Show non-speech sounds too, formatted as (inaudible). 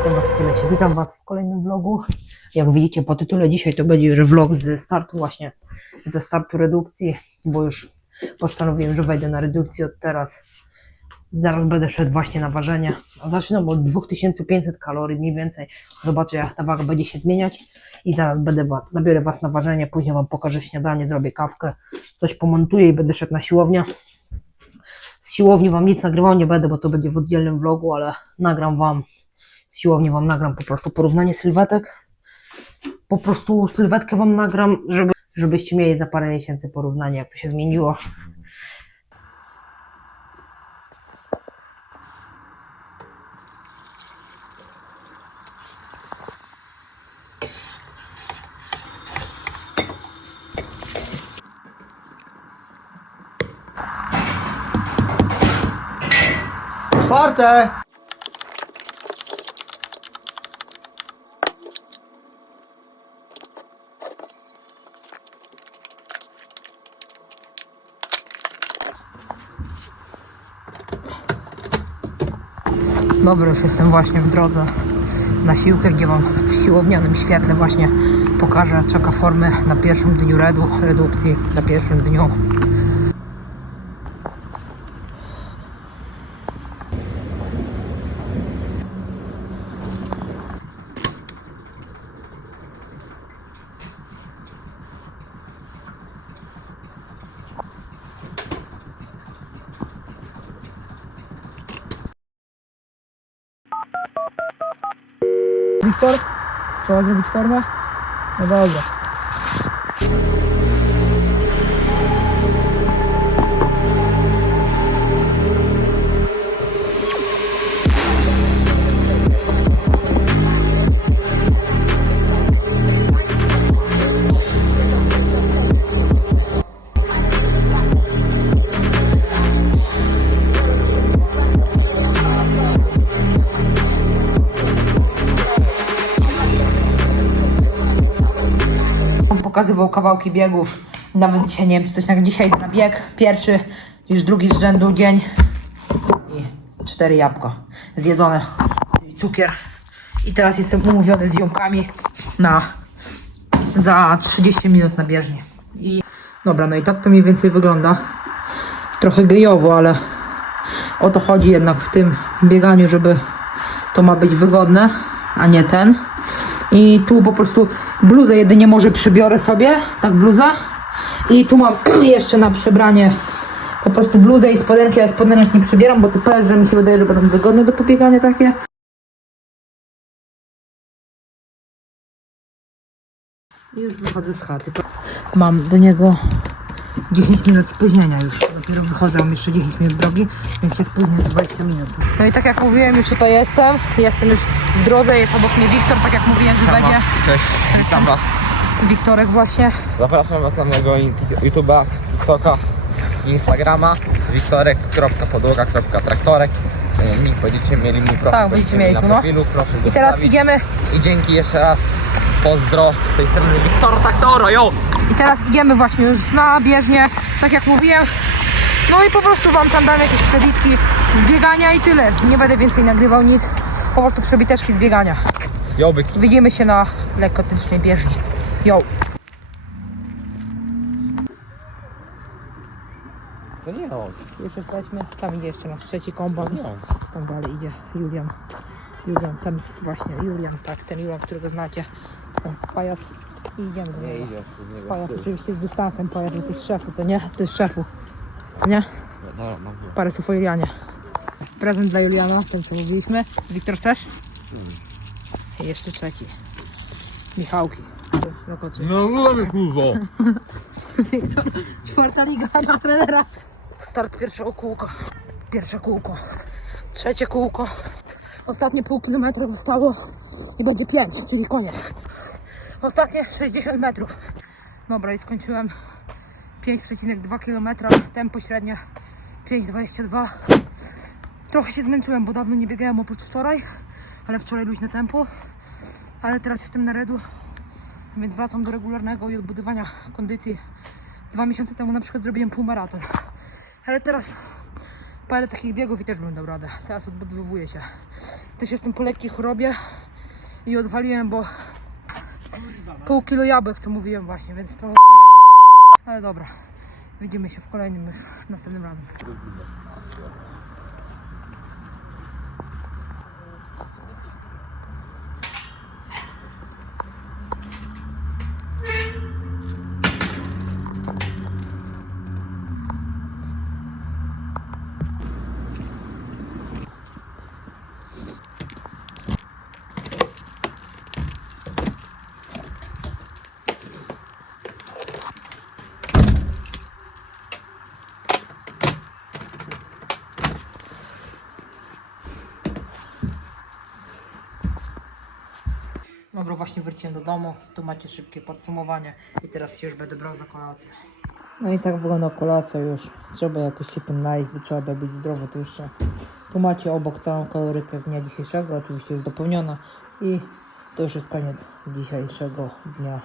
Witam Was serdecznie, witam Was w kolejnym vlogu. Jak widzicie po tytule dzisiaj to będzie już vlog ze startu właśnie, ze startu redukcji, bo już postanowiłem, że wejdę na redukcję od teraz. Zaraz będę szedł właśnie na ważenie. Zaczynam od 2500 kalorii mniej więcej. Zobaczę jak ta waga będzie się zmieniać i zaraz będę Was, zabiorę Was na ważenie, później Wam pokażę śniadanie, zrobię kawkę, coś pomontuję i będę szedł na siłownię. Z siłowni Wam nic nagrywał nie będę, bo to będzie w oddzielnym vlogu, ale nagram Wam z siłowni wam nagram po prostu porównanie sylwetek. Po prostu sylwetkę wam nagram, żeby, żebyście mieli za parę miesięcy porównanie, jak to się zmieniło. Czwarte! Dobra, już jestem właśnie w drodze na siłkę, gdzie wam w siłownianym świetle właśnie pokażę czeka formy na pierwszym dniu redu, redukcji, na pierwszym dniu. Wiktor, trzeba zrobić formę? No dobra. On pokazywał kawałki biegów. Nawet dzisiaj nie wiem, czy coś na dzisiaj na bieg. Pierwszy, już drugi z rzędu dzień. I cztery jabłka zjedzone. I cukier. I teraz jestem umówiony z ziomkami na za 30 minut na bieżnię. I dobra, no i tak to mniej więcej wygląda. Trochę gejowo, ale o to chodzi jednak w tym bieganiu, żeby to ma być wygodne, a nie ten. I tu po prostu bluzę jedynie może przybiorę sobie, tak bluzę. I tu mam (clears throat) jeszcze na przebranie po prostu bluzę i spodenki, ale spodenek nie przybieram, bo to też, że mi się wydaje, że będą wygodne do pobiegania takie. Już wychodzę z chaty. Mam do niego 10 minut spóźnienia już. Dopiero wychodzę, mam jeszcze 10 minut drogi, więc się spóźnię z 20 minut. No i tak jak mówiłem, już tutaj jestem. Jestem już w drodze, jest obok mnie Wiktor, tak jak mówiłem, że będzie. Cześć, witam was. Wiktorek właśnie. Zapraszam was na mojego YouTube'a, TikToka, Instagrama wiktorek.podłoga.traktorek E, Link będziecie mieli mi proszę Tak, będziecie mieli na tu, no. profilu, proszę I teraz zostawić. idziemy, I dzięki jeszcze raz. Pozdro z tej strony Wiktor Traktoro, yo! i teraz idziemy właśnie już na bieżnię, tak jak mówiłem. No i po prostu wam tam dam jakieś przebitki z biegania i tyle. Nie będę więcej nagrywał nic. Po prostu przebiteczki z biegania. Yo, byki. Widzimy się na lekkotycznej bieżni. Yo! To nie on. Już jesteśmy. Tam idzie jeszcze nasz trzeci kombajn. Nie on. Tam dalej idzie Julian. Julian, tam jest właśnie Julian, tak, ten Julian, którego znacie. Ten pajac. I idziemy do Nie niego. idzie. z niego. Pajac oczywiście z dystansem, pajac, bo to jest szefu, co nie? To jest szefu. Co nie? No, no, no. Parę słów o Julianie. Prezent dla Juliana, ten co mówiliśmy. Wiktor chcesz? I jeszcze trzeci. Michałki. No, mówię kurwo. Wiktor, czwarta liga na trenera. Start pierwszego kółka. Pierwsze kółko. Trzecie kółko. Ostatnie pół kilometra zostało i będzie 5, czyli koniec. Ostatnie 60 metrów. Dobra i skończyłem 5,2 km, tempo średnie 5,22. Trochę się zmęczyłem, bo dawno nie biegałem oprócz wczoraj, ale wczoraj luźne tempo. Ale teraz jestem na redu, więc wracam do regularnego i odbudowania kondycji. Dwa miesiące temu na przykład zrobiłem półmaraton. Ale teraz parę takich biegów i też bym dał radę. Teraz odbudowuję się. Też jestem po lekkiej chorobie i odwaliłem, bo pół kilo jabłek, co mówiłem właśnie, więc trochę ale dobra. Widzimy się w kolejnym już następnym razem. Dobra, właśnie wróciłem do domu. Tu macie szybkie podsumowanie i teraz się już będę brał za kolację. No i tak wygląda kolacja już. Trzeba jakoś się tym najeść, bo trzeba być zdrowo tłuszcze. Tu macie obok całą kalorykę z dnia dzisiejszego, oczywiście jest dopełniona i to już jest koniec dzisiejszego dnia.